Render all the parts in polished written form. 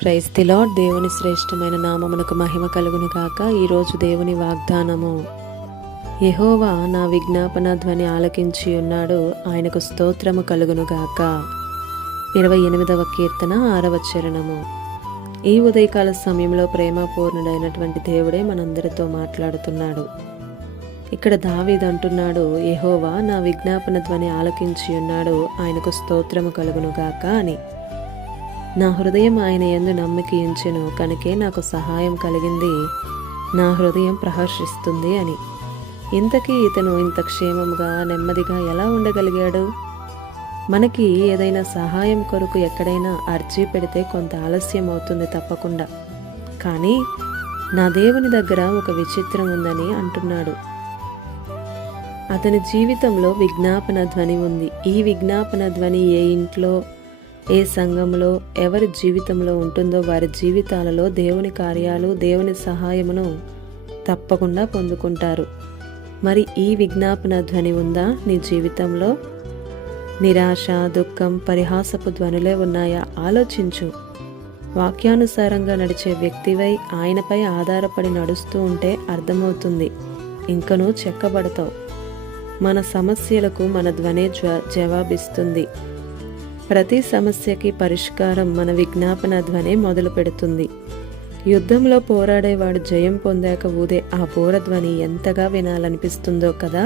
Praise the lord. దేవుని శ్రేష్టమైన నామమునకు మహిమ కలుగును గాక. ఈరోజు దేవుని వాగ్దానము. యెహోవా నా విజ్ఞాపన ధ్వని ఆలకించి ఉన్నాడు, ఆయనకు స్తోత్రము కలుగును గాక. 28వ కీర్తన 6వ చరణము. ఈ ఉదయకాల సమయంలో ప్రేమపూర్ణుడైనటువంటి దేవుడే మనందరితో మాట్లాడుతున్నాడు. ఇక్కడ దావీదు అంటున్నాడు, యెహోవా నా విజ్ఞాపన ధ్వని ఆలకించి ఉన్నాడు, ఆయనకు స్తోత్రము కలుగును గాక అని. నా హృదయం ఆయన యందు నమ్మిక ఉంచెను, కనుకే నాకు సహాయం కలిగింది, నా హృదయం ప్రహర్షిస్తుంది అని. ఇంతకీ ఇతను ఇంత క్షేమంగా నెమ్మదిగా ఎలా ఉండగలిగాడు? మనకి ఏదైనా సహాయం కొరకు ఎక్కడైనా అర్జీ పెడితే కొంత ఆలస్యం అవుతుంది తప్పకుండా, కానీ నా దేవుని దగ్గర ఒక విచిత్రం ఉందని అంటున్నాడు. అతని జీవితంలో విజ్ఞాపన ధ్వని ఉంది. ఈ విజ్ఞాపన ధ్వని ఏ ఇంట్లో, ఏ సంఘంలో, ఎవరి జీవితంలో ఉంటుందో వారి జీవితాలలో దేవుని కార్యాలు, దేవుని సహాయమును తప్పకుండా పొందుకుంటారు. మరి ఈ విజ్ఞాపన ధ్వని ఉందా నీ జీవితంలో? నిరాశ, దుఃఖం, పరిహాసపు ధ్వనులే ఉన్నాయా? ఆలోచించు. వాక్యానుసారంగా నడిచే వ్యక్తివై ఆయనపై ఆధారపడి నడుస్తూ ఉంటే అర్థమవుతుంది, ఇంకనూ చెక్కబడతావు. మన సమస్యలకు మన ధ్వనే జవాబిస్తుంది. ప్రతి సమస్యకి పరిష్కారం మన విజ్ఞాపన ధ్వనే మొదలు పెడుతుంది. యుద్ధంలో పోరాడేవాడు జయం పొందాక ఊదే ఆ బోరధ్వని ఎంతగా వినాలనిపిస్తుందో కదా.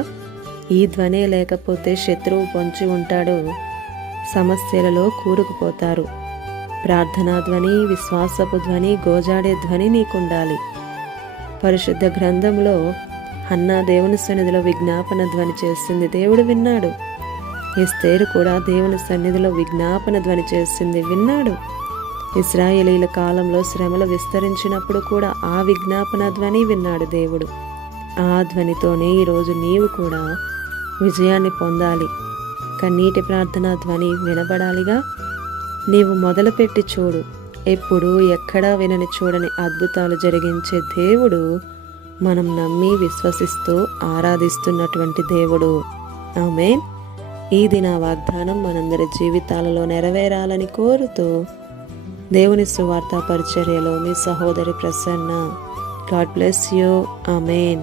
ఈ ధ్వనే లేకపోతే శత్రువు పొంచి ఉంటాడు, సమస్యలలో కూరుకుపోతారు. ప్రార్థనా ధ్వని, విశ్వాసపు ధ్వని, గోజాడే ధ్వని నీకుండాలి. పరిశుద్ధ గ్రంథంలో హన్నా దేవుని సన్నిధిలో విజ్ఞాపన ధ్వని చేసింది, దేవుడు విన్నాడు. ఎస్తేరు కూడా దేవుని సన్నిధిలో విజ్ఞాపన ధ్వని చేసింది, విన్నాడు. ఇశ్రాయేలీల కాలంలో శ్రమలు విస్తరించినప్పుడు కూడా ఆ విజ్ఞాపన ధ్వని విన్నాడు దేవుడు. ఆ ధ్వనితోనే ఈరోజు నీవు కూడా విజయాన్ని పొందాలి. కన్నీటి ప్రార్థనా ధ్వని వినబడాలిగా. నీవు మొదలుపెట్టి చూడు. ఎప్పుడు ఎక్కడా వినని చూడని అద్భుతాలు జరిగించే దేవుడు, మనం నమ్మి విశ్వసిస్తూ ఆరాధిస్తున్నటువంటి దేవుడు. ఆమేన్. ఈ దిన వాగ్దానం మనందరి జీవితాలలో నెరవేరాలని కోరుతూ దేవుని సువార్త పరిచర్యలో మీ సహోదరి Prasanna. God bless you. Amen.